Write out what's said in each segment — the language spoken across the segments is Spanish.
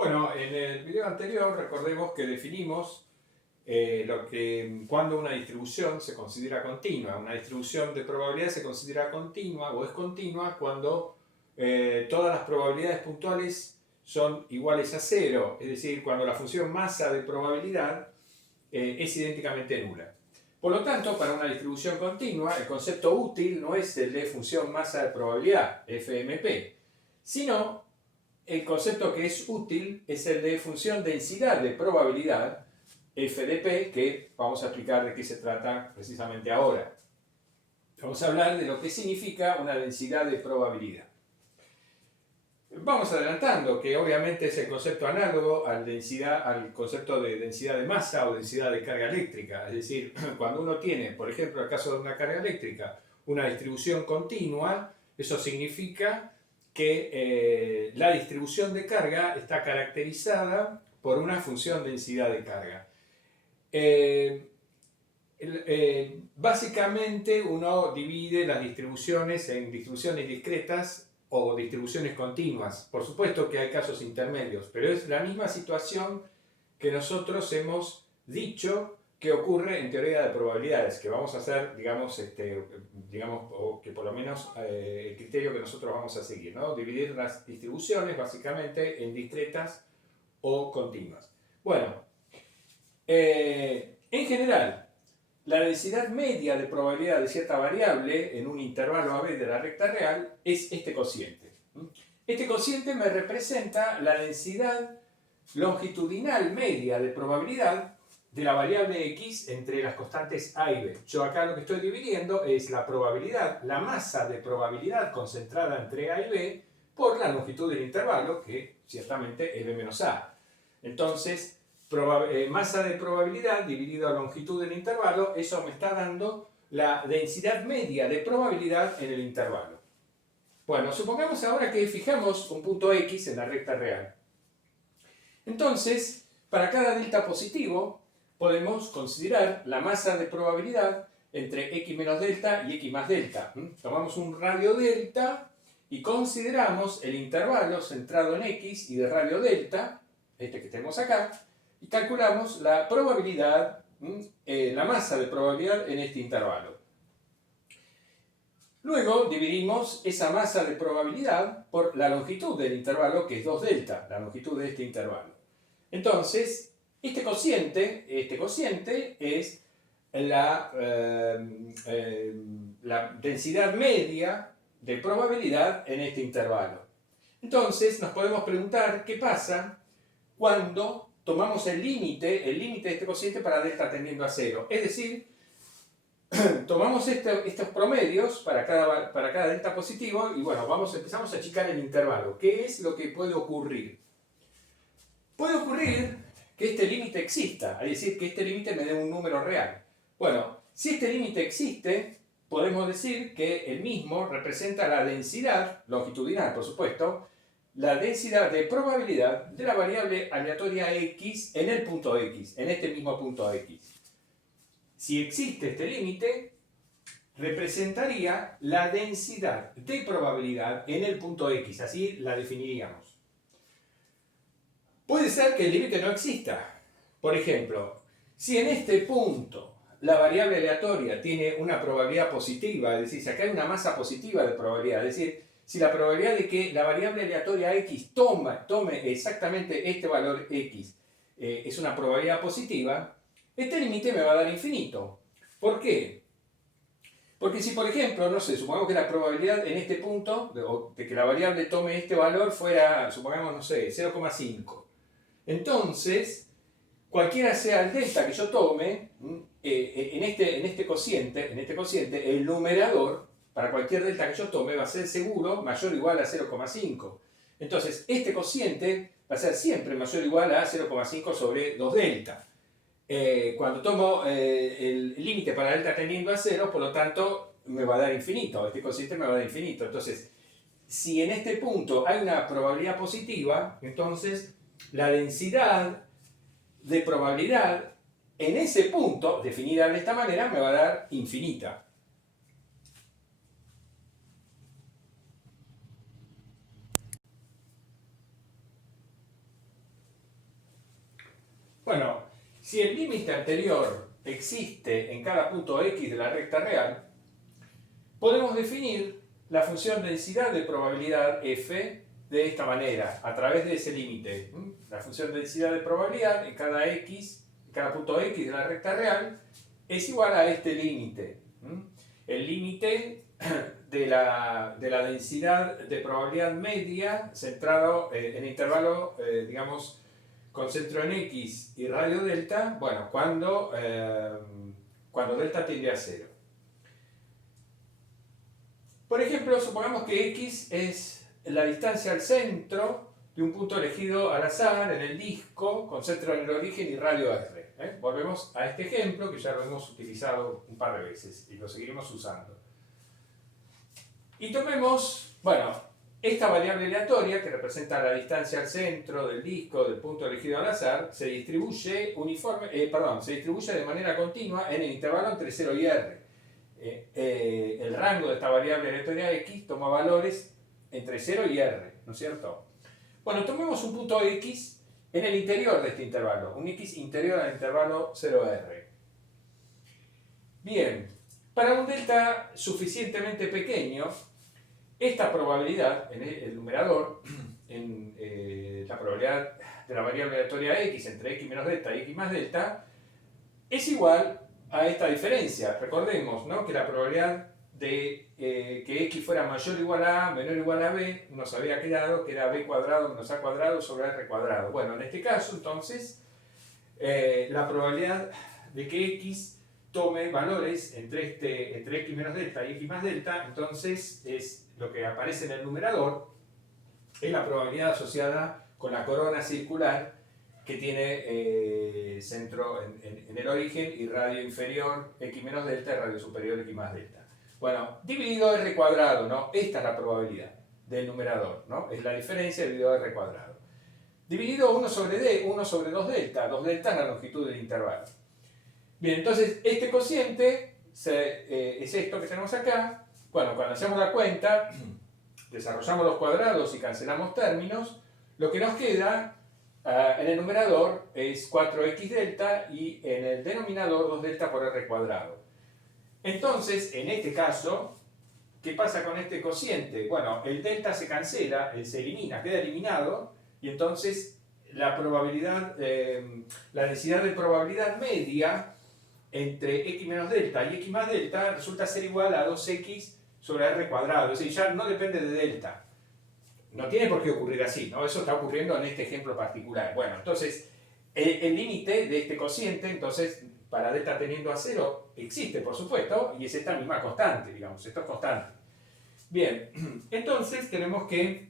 Bueno, en el video anterior recordemos que definimos cuando una distribución se considera continua. Una distribución de probabilidad se considera continua o es continua cuando todas las probabilidades puntuales son iguales a cero, es decir, cuando la función masa de probabilidad es idénticamente nula. Por lo tanto, para una distribución continua, el concepto útil no es el de función masa de probabilidad, FMP, sino el concepto que es útil es el de función densidad de probabilidad, FDP, que vamos a explicar de qué se trata precisamente ahora. Vamos a hablar de lo que significa una densidad de probabilidad. Vamos adelantando que obviamente es el concepto análogo al concepto de densidad de masa o densidad de carga eléctrica. Es decir, cuando uno tiene, por ejemplo, el caso de una carga eléctrica, una distribución continua, eso significa que la distribución de carga está caracterizada por una función densidad de carga. Básicamente uno divide las distribuciones en distribuciones discretas o distribuciones continuas. Por supuesto que hay casos intermedios, pero es la misma situación que nosotros hemos dicho que ocurre en teoría de probabilidades, que vamos a hacer, digamos, o que por lo menos el criterio que nosotros vamos a seguir, ¿no? Dividir las distribuciones básicamente en discretas o continuas. Bueno, en general, la densidad media de probabilidad de cierta variable en un intervalo AB de la recta real es este cociente. Este cociente me representa la densidad longitudinal media de probabilidad de la variable x entre las constantes a y b. Yo acá lo que estoy dividiendo es la probabilidad, la masa de probabilidad concentrada entre a y b por la longitud del intervalo, que ciertamente es b menos a. Entonces, masa de probabilidad dividido a longitud del intervalo, eso me está dando la densidad media de probabilidad en el intervalo. Bueno, supongamos ahora que fijamos un punto x en la recta real. Entonces, para cada delta positivo, podemos considerar la masa de probabilidad entre x menos delta y x más delta. Tomamos un radio delta y consideramos el intervalo centrado en x y de radio delta, este que tenemos acá, y calculamos la probabilidad, la masa de probabilidad en este intervalo. Luego dividimos esa masa de probabilidad por la longitud del intervalo, que es 2 delta, la longitud de este intervalo. Entonces, este cociente es la densidad media de probabilidad en este intervalo. Entonces, nos podemos preguntar qué pasa cuando tomamos el límite de este cociente para delta tendiendo a 0. Es decir, tomamos estos promedios para cada delta positivo y bueno, empezamos a achicar el intervalo. ¿Qué es lo que puede ocurrir? Puede ocurrir que este límite exista, es decir, que este límite me dé un número real. Bueno, si este límite existe, podemos decir que el mismo representa la densidad, longitudinal por supuesto, la densidad de probabilidad de la variable aleatoria x en el punto x, en este mismo punto x. Si existe este límite, representaría la densidad de probabilidad en el punto x, así la definiríamos. Puede ser que el límite no exista. Por ejemplo, si en este punto la variable aleatoria tiene una probabilidad positiva, es decir, si acá hay una masa positiva de probabilidad, es decir, si la probabilidad de que la variable aleatoria x tome exactamente este valor x es una probabilidad positiva, este límite me va a dar infinito. ¿Por qué? Porque si, por ejemplo, no sé, supongamos que la probabilidad en este punto de que la variable tome este valor fuera, supongamos, no sé, 0,5. Entonces, cualquiera sea el delta que yo tome, en este cociente, el numerador, para cualquier delta que yo tome, va a ser seguro mayor o igual a 0,5. Entonces, este cociente va a ser siempre mayor o igual a 0,5 sobre 2 delta. Cuando tomo el límite para delta tendiendo a 0, por lo tanto, me va a dar infinito. Este cociente me va a dar infinito. Entonces, si en este punto hay una probabilidad positiva, entonces la densidad de probabilidad en ese punto, definida de esta manera, me va a dar infinita. Si el límite anterior existe en cada punto x de la recta real, podemos definir la función densidad de probabilidad f de esta manera, a través de ese límite. La función densidad de probabilidad en cada x, en cada punto x de la recta real, es igual a este límite. El límite de la densidad de probabilidad media centrado en el intervalo, digamos, con centro en x y radio delta, bueno, cuando delta tiende a 0. Por ejemplo, supongamos que x es la distancia al centro de un punto elegido al azar en el disco con centro en el origen y radio r. Volvemos a este ejemplo que ya lo hemos utilizado un par de veces y lo seguiremos usando. Y tomemos, bueno, esta variable aleatoria que representa la distancia al centro del disco del punto elegido al azar se distribuye de manera continua en el intervalo entre 0 y r. El rango de esta variable aleatoria x toma valores entre 0 y r, ¿no es cierto? Bueno, tomemos un punto x en el interior de este intervalo, un x interior al intervalo 0r. Bien, para un delta suficientemente pequeño, esta probabilidad en el numerador, en la probabilidad de la variable aleatoria x entre x menos delta y x más delta, es igual a esta diferencia. Recordemos, ¿no?, que la probabilidad de que x fuera mayor o igual a a, menor o igual a b, nos había quedado que era b cuadrado menos a cuadrado sobre r cuadrado. Bueno, en este caso, entonces, la probabilidad de que x tome valores entre x menos delta y x más delta, entonces es lo que aparece en el numerador, es la probabilidad asociada con la corona circular que tiene centro en el origen y radio inferior x menos delta y radio superior x más delta. Bueno, dividido r cuadrado, ¿no? Esta es la probabilidad del numerador, ¿no? Es la diferencia dividido r cuadrado. Dividido 1 sobre 2 delta. 2 delta es la longitud del intervalo. Bien, entonces este cociente es esto que tenemos acá. Bueno, cuando hacemos la cuenta, desarrollamos los cuadrados y cancelamos términos, lo que nos queda en el numerador es 4x delta y en el denominador 2 delta por r cuadrado. Entonces, en este caso, ¿qué pasa con este cociente? Bueno, el delta se cancela, se elimina, queda eliminado, y entonces la probabilidad, la densidad de probabilidad media entre x menos delta y x más delta resulta ser igual a 2x sobre r cuadrado, es decir, ya no depende de delta. No tiene por qué ocurrir así, ¿no? Eso está ocurriendo en este ejemplo particular. Bueno, entonces, el límite de este cociente, entonces, para delta tendiendo a 0, existe, por supuesto, y es esta misma constante, digamos, esto es constante. Bien, entonces tenemos que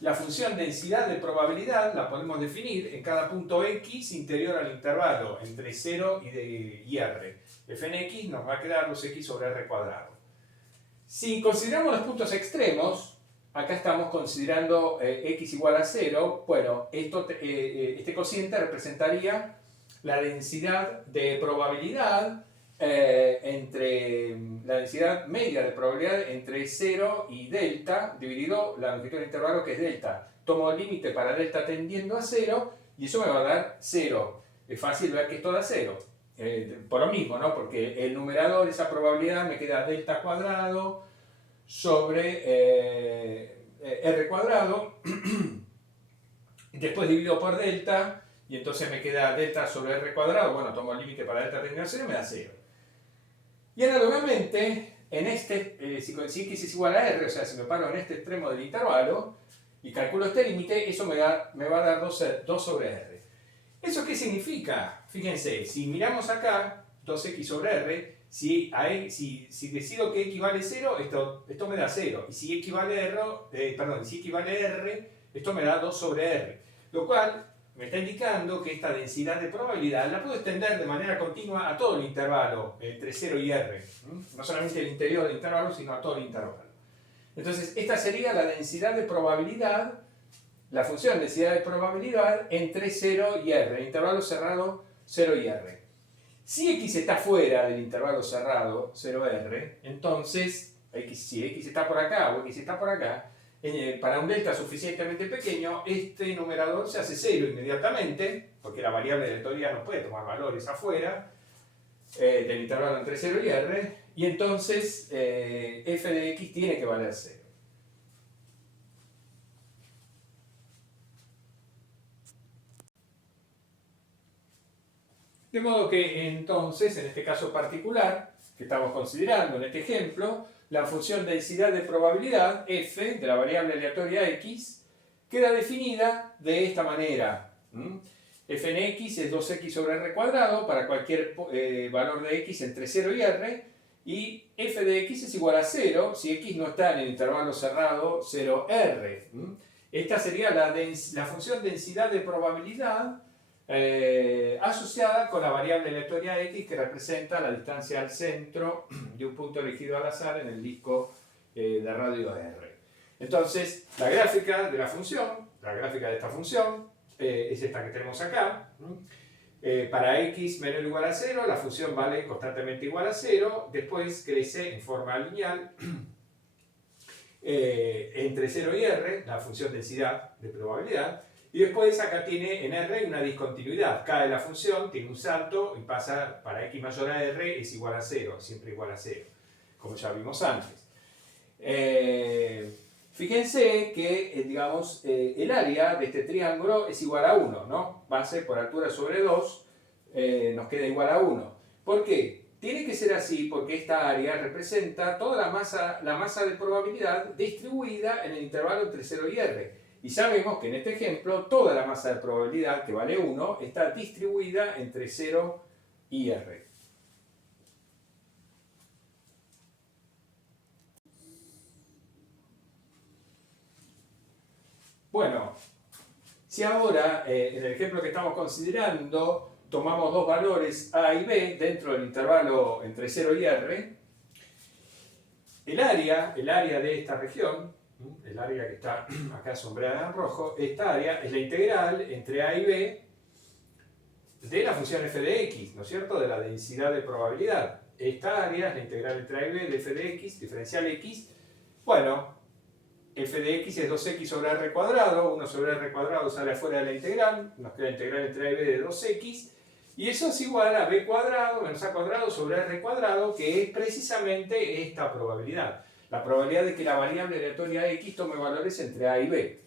la función densidad de probabilidad la podemos definir en cada punto x interior al intervalo entre 0 y r. f en x nos va a quedar 2x sobre r cuadrado. Si consideramos los puntos extremos, acá estamos considerando x igual a 0, bueno, este cociente representaría la densidad de probabilidad entre la densidad media de probabilidad entre 0 y delta dividido la longitud del intervalo que es delta. Tomo el límite para delta tendiendo a 0 y eso me va a dar 0. Es fácil ver que esto da 0. Por lo mismo, ¿no? Porque el numerador, esa probabilidad, me queda delta cuadrado sobre r cuadrado. Después divido por delta y entonces me queda delta sobre r cuadrado. Bueno, tomo el límite para delta tendiendo a 0 y me da 0. Y análogamente, si x es igual a r, o sea, si me paro en este extremo del intervalo y calculo este límite, eso me va a dar 2 sobre r. ¿Eso qué significa? Fíjense, si miramos acá, 2x sobre r, si decido que x vale 0, esto me da 0. Y si x vale r, esto me da 2 sobre r. Lo cual me está indicando que esta densidad de probabilidad la puedo extender de manera continua a todo el intervalo entre 0 y r. No solamente el interior del intervalo, sino a todo el intervalo. Entonces, esta sería la densidad de probabilidad, la función densidad de probabilidad entre 0 y r, el intervalo cerrado 0 y r. Si x está fuera del intervalo cerrado 0r, entonces, si x está por acá o x está por acá, para un delta suficientemente pequeño, este numerador se hace cero inmediatamente, porque la variable aleatoria no puede tomar valores afuera del intervalo entre 0 y r, y entonces f de x tiene que valer 0. De modo que entonces, en este caso particular, que estamos considerando en este ejemplo, la función densidad de probabilidad, f, de la variable aleatoria x, queda definida de esta manera. F en x es 2x sobre r cuadrado para cualquier valor de x entre 0 y r, y f de x es igual a 0 si x no está en el intervalo cerrado 0r. Esta sería la función densidad de probabilidad asociada con la variable aleatoria x, que representa la distancia al centro de un punto elegido al azar en el disco de radio R. Entonces, la gráfica de la función, la gráfica de esta función, es esta que tenemos acá. Para x menor o igual a 0, la función vale constantemente igual a 0, después crece en forma lineal entre 0 y r, la función densidad de probabilidad, y después acá tiene en r una discontinuidad. Cae la función, tiene un salto y pasa para x mayor a r es igual a 0, siempre igual a 0, como ya vimos antes. Fíjense que, digamos, el área de este triángulo es igual a 1, ¿no? Base por altura sobre 2 nos queda igual a 1. ¿Por qué? Tiene que ser así porque esta área representa toda la masa de probabilidad distribuida en el intervalo entre 0 y r. Y sabemos que en este ejemplo toda la masa de probabilidad, que vale 1, está distribuida entre 0 y r. Bueno, si ahora en el ejemplo que estamos considerando tomamos dos valores a y b dentro del intervalo entre 0 y r, el área de esta región, el área que está acá sombreada en rojo, esta área es la integral entre a y b de la función f de x, ¿no es cierto?, de la densidad de probabilidad. Esta área es la integral entre a y b de f de x, diferencial x. Bueno, f de x es 2x sobre r cuadrado, 1 sobre r cuadrado sale afuera de la integral, nos queda la integral entre a y b de 2x, y eso es igual a b cuadrado menos a cuadrado sobre r cuadrado, que es precisamente esta probabilidad. La probabilidad de que la variable aleatoria x tome valores entre a y b.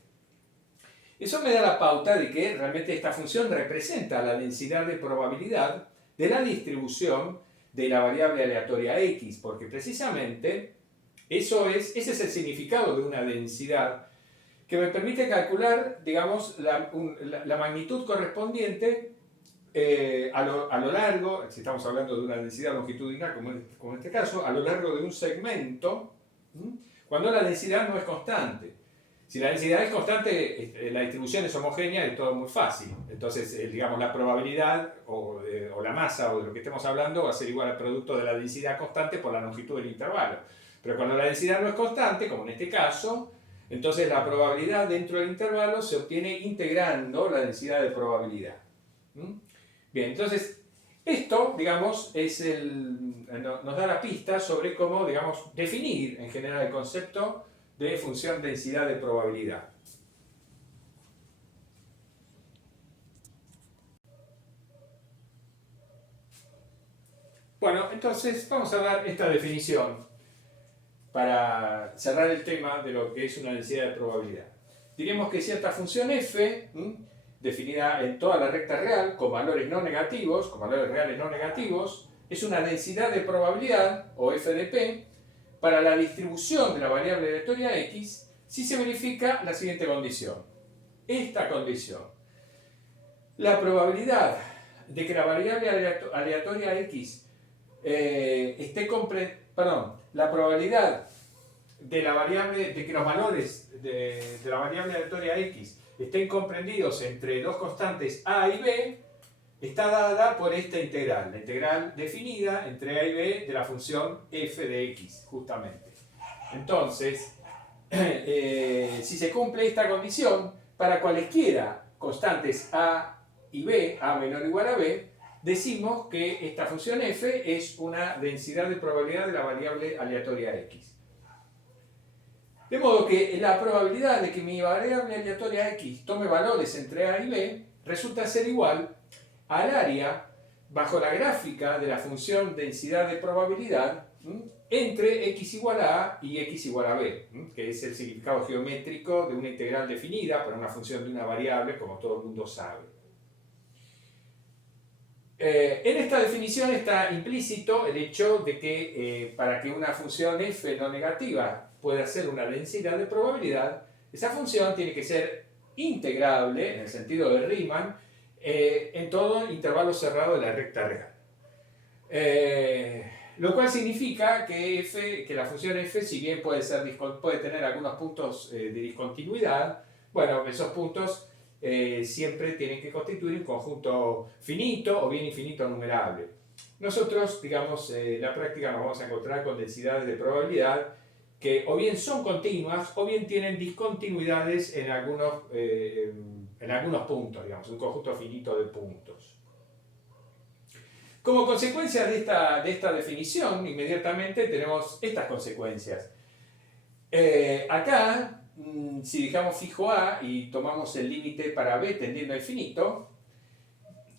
Eso me da la pauta de que realmente esta función representa la densidad de probabilidad de la distribución de la variable aleatoria x, porque precisamente ese es el significado de una densidad que me permite calcular, digamos, la magnitud correspondiente a lo largo, si estamos hablando de una densidad longitudinal como en este caso, a lo largo de un segmento, cuando la densidad no es constante. Si la densidad es constante, la distribución es homogénea, es todo muy fácil. Entonces, digamos, la probabilidad o la masa o de lo que estemos hablando va a ser igual al producto de la densidad constante por la longitud del intervalo. Pero cuando la densidad no es constante, como en este caso, entonces la probabilidad dentro del intervalo se obtiene integrando la densidad de probabilidad. Bien, entonces esto, digamos, nos da la pista sobre cómo, digamos, definir en general el concepto de función densidad de probabilidad. Bueno, entonces vamos a dar esta definición para cerrar el tema de lo que es una densidad de probabilidad. Diremos que cierta función f, definida en toda la recta real, con valores no negativos, con valores reales no negativos, es una densidad de probabilidad, o f de p, para la distribución de la variable aleatoria x, si se verifica la siguiente condición. Esta condición. La probabilidad de que la variable aleatoria x la probabilidad de que los valores de la variable aleatoria x estén comprendidos entre dos constantes a y b está dada por esta integral, la integral definida entre a y b de la función f de x, justamente. Entonces, si se cumple esta condición, para cualesquiera constantes a y b, a menor o igual a b, decimos que esta función f es una densidad de probabilidad de la variable aleatoria x. De modo que la probabilidad de que mi variable aleatoria x tome valores entre a y b resulta ser igual al área bajo la gráfica de la función densidad de probabilidad entre x igual a a y x igual a b, que es el significado geométrico de una integral definida para una función de una variable, como todo el mundo sabe. En esta definición está implícito el hecho de que para que una función f no negativa pueda ser una densidad de probabilidad, esa función tiene que ser integrable, en el sentido de Riemann, en todo intervalo cerrado de la recta real. Lo cual significa que la función f, si bien puede tener algunos puntos de discontinuidad, bueno, esos puntos siempre tienen que constituir un conjunto finito o bien infinito numerable. Nosotros, digamos, en la práctica nos vamos a encontrar con densidades de probabilidad que o bien son continuas o bien tienen discontinuidades en algunos puntos, digamos, un conjunto finito de puntos. Como consecuencia de esta definición, inmediatamente tenemos estas consecuencias. Acá, si dejamos fijo A y tomamos el límite para B tendiendo a infinito,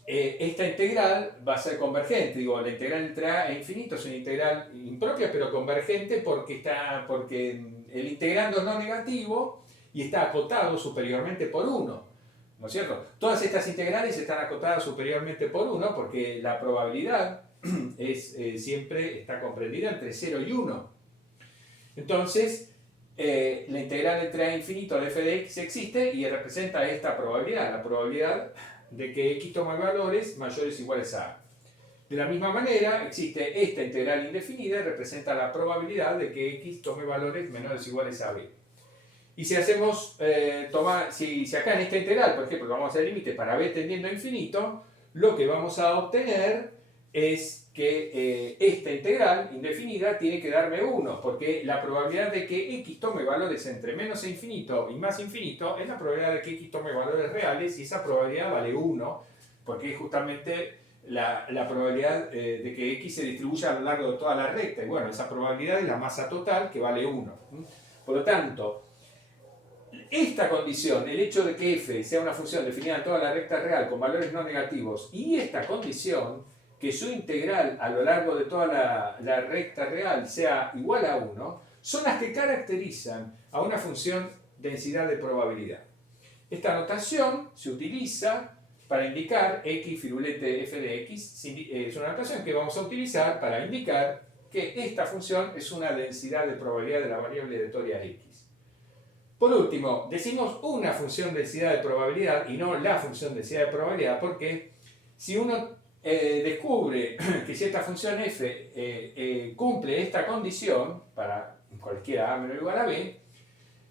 esta integral va a ser convergente. Digo, la integral entre A e infinito es una integral impropia, pero convergente porque el integrando es no negativo y está acotado superiormente por 1. ¿No es cierto? Todas estas integrales están acotadas superiormente por 1 porque la probabilidad siempre está comprendida entre 0 y 1. Entonces, la integral entre a infinito de f de x existe y representa esta probabilidad, la probabilidad de que x tome valores mayores o iguales a a. De la misma manera, existe esta integral indefinida y representa la probabilidad de que x tome valores menores o iguales a b. Y si hacemos, si acá en esta integral, por ejemplo, vamos a hacer el límite para b tendiendo a infinito, lo que vamos a obtener es que esta integral indefinida tiene que darme 1, porque la probabilidad de que x tome valores entre menos e infinito y más infinito es la probabilidad de que x tome valores reales, y esa probabilidad vale 1, porque es justamente la probabilidad de que x se distribuya a lo largo de toda la recta. Y bueno, esa probabilidad es la masa total, que vale 1. Por lo tanto, esta condición, el hecho de que f sea una función definida en toda la recta real con valores no negativos, y esta condición, que su integral a lo largo de toda la recta real sea igual a 1, son las que caracterizan a una función densidad de probabilidad. Esta notación se utiliza para indicar x firulete f de x, es una notación que vamos a utilizar para indicar que esta función es una densidad de probabilidad de la variable aleatoria x. Por último, decimos una función densidad de probabilidad y no la función densidad de probabilidad, porque si uno descubre que si esta función f cumple esta condición para cualquiera a menor o igual a b,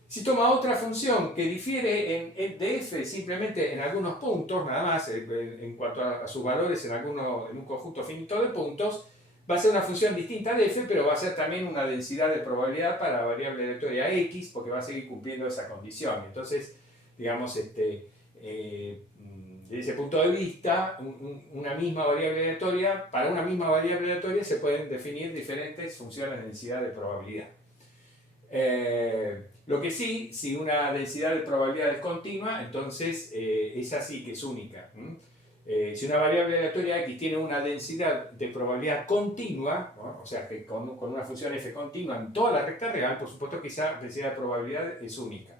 si toma otra función que difiere de f simplemente en algunos puntos, nada más, en cuanto a sus valores en un conjunto finito de puntos, va a ser una función distinta de f, pero va a ser también una densidad de probabilidad para la variable aleatoria x, porque va a seguir cumpliendo esa condición. Entonces, digamos, desde ese punto de vista, una misma variable aleatoria, para una misma variable aleatoria se pueden definir diferentes funciones de densidad de probabilidad. Lo que sí, si una densidad de probabilidad es continua, entonces esa sí que es única. Si una variable aleatoria x tiene una densidad de probabilidad continua, ¿no? O sea que con una función f continua en toda la recta real, por supuesto que esa densidad de probabilidad es única.